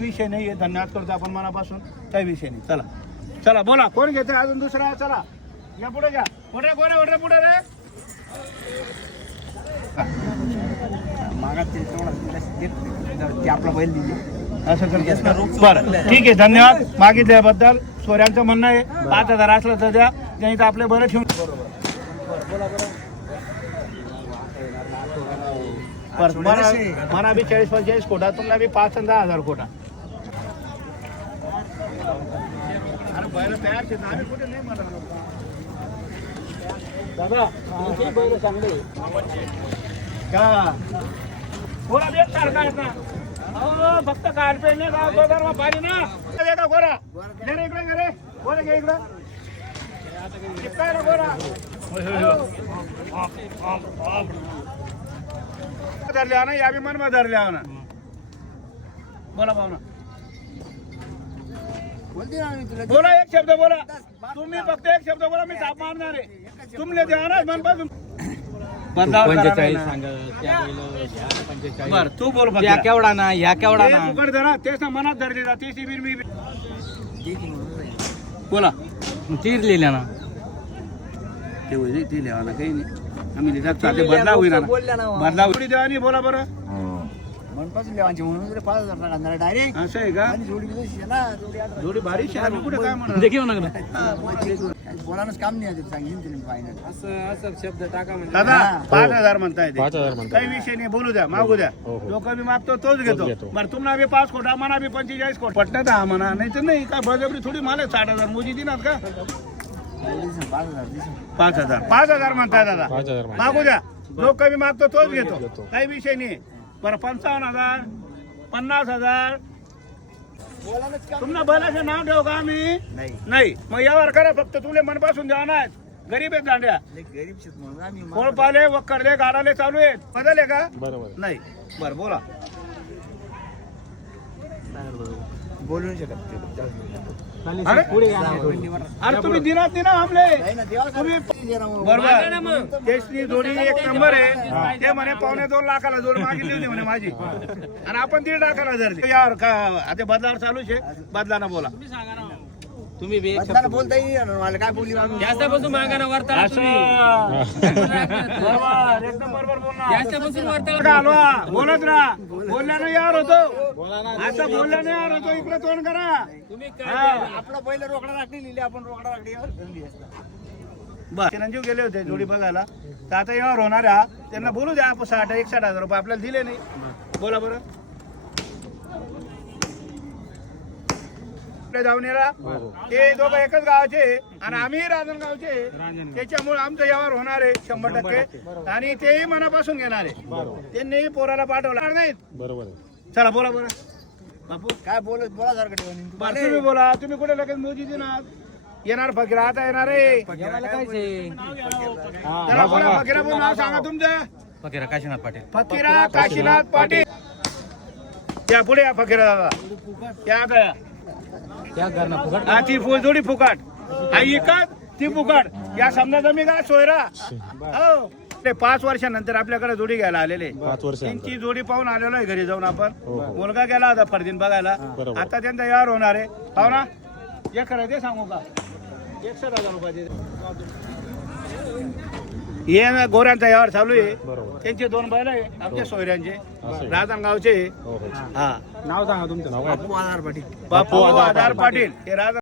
काही विषय नाही आहे धन्यवाद करतो आपण मनापासून. काही विषय नाही. चला. चला बोला. कोण घेते अजून दुसरा? चला. या पुढे घ्या. पुढे कोण आहे पुढे रे? मागात ते तेवढं ते आपला बैल दिली. असं बरं. ठीक आहे. धन्यवाद. मागितल्याबद्दल. सोऱ्यांचं म्हणणं आहे. पाच हजार असलं तर द्या. नाही तर आपले बरं ठेवून बरं मला मला बी चाळीस पंचेचाळीस कोटा. तुम्हाला बी पाच आणि दहा हजार कोटा. बैल तयार आम्ही कुठे नाही म्हणणार. दादा का? थोडा वेळ सारखा आहेत ना? फक्त कार्पेट नाही गाव गोदार मग पाणी ना का गोरा. दे रे इकडे घे रे. गोरा घे इकडं. चिपकाय ना गोरा. होय, होय, होय. धरले ना या बी मन धरले ना. बोला भावना. बोला एक शब्द बोला. तुम्ही फक्त एक शब्द बोला मी साप मारणार आहे. तुमले द्या ना मनपासून बर तू बोल या केवढा ना या केवढा ते ना. फुकट धरा तेच ना मनात धरली जा तेच बीर मी. बोला. चिरलेल्या ना. ते होईल ते लिहा काही नाही. आम्ही लिहितात ते बदला होईल ना बोलल्या ना. बदला होईल. द्या आणि बोला बरं. मनपासून लेवायचे म्हणून तरी पाच हजार टाका डायरेक्ट असं आहे का? आणि जोडी कुठे काय ना बोलानच काम नाही आहे सांगेन तुला फायनल असं असं शब्द टाका म्हणजे. दादा. पाच हजार म्हणताय ते. पाच हजार म्हणताय. काही विषय नाही बोलू द्या मागू द्या. हो, हो. लोक मी मागतो तोच घेतो. घेतो. बरं तुम्हाला बी पाच कोटा म्हणा बी पंचेचाळीस कोट. पटण्यात हा म्हणा नाही तर नाही काय बळजबरी थोडी माल साठ हजार मोजी देणार का? पाच हजार दिसून पाच हजार. पाच हजार म्हणताय दादा. पाच हजार म्हणताय. मागू द्या. जो कमी मागतो तोच घेतो. घेतो. काही विषय नाही. बरं पंचावन्न हजार पन्नास हजार. तुम्हाला बैलाचं नाव ठेवू का आम्ही? नाही. नाही. मग यावर करा फक्त तुले मनपासून द्या गरीब आहेत दांड्या गरीब कोळपाले वक्करले गाडाले चालू आहेत. बदल आहे का? बरोबर नाही. बरं बोला. बोलू नाही शकत ते. अरे? अरे तुम्ही दिनात नाही ना आमले तुम्ही. बरोबर. त्याची जोडी एक नंबर आहे. ते म्हणे पावणे दोन लाखाला जोडी मागितली होती म्हणे माझी. आणि आपण दीड लाखाला धरली यार का आता बदलावर चालूच आहे. बदलाना बोला. तुम्ही बी एक बोलता येईल ना मला काय बोलली जास्त बसून मागा ना बरोबर एकदम बरोबर जास्त बोलणार बसून बोलत राहा. बोलल्यानं यार होतो. असं बोलल्यानं यार होतो. इकडे तोंड करा. तुम्ही हा. आपला बैल रोकडा राखली लिहिली आपण रोकडा. बस चिरंजीव गेले होते जोडी बघायला. तर आता यावर होणार आहे हा. त्यांना बोलू द्या साठ एकसाठ हजार रुपये आपल्याला दिले नाही. बोला बरं. आपल्या दावणीला ते दोघं एकच गावाचे आणि आम्ही राजनगावचे त्याच्यामुळे आमचं यावर होणार आहे शंभर टक्के. आणि तेही मनापासून घेणार आहे. त्यांनी पोराला पाठवलं. नाहीत. बरोबर आहे. चला बोला बरं बापू काय बोलत बोला सारखं तुम्ही बोला. तुम्ही कुठे लगेच मोजी देणार येणार फकीर. आता येणार आहे. ते? चला बोला फकीरा बोल नाव सांगा तुमचं. फकीरा काशीनाथ पाटील. फकीरा काशीनाथ पाटील. त्या पुढे या फकीरा दादा. घरना फुकट हा ती फुल जोडी फुकाट. हा इकत ती फुकाट. या समजा जमी का? सोयरा. हो. ते पाच वर्षानंतर आपल्याकडे जोडी घ्यायला आलेले. पाच वर्ष त्यांची जोडी पाहून आलेलो आहे घरी जाऊन आपण. हो, हो. मुलगा गेला होता फरदीन बघायला. आता त्यांचा यार होणार आहे. पाहू ना. एक करा ते सांगू का? एकशे हजार रुपये दे. हे ना गोऱ्यांचा यावर चालू आहे. बरोबर. त्यांचे दोन बैल आहे आमच्या सोयऱ्यांचे. असं आहे. राजनगावचे हो हो. हा. नाव सांगा तुमचं. नाव काय बापू आधार पाटील. बापू आधार पाटील. हे राज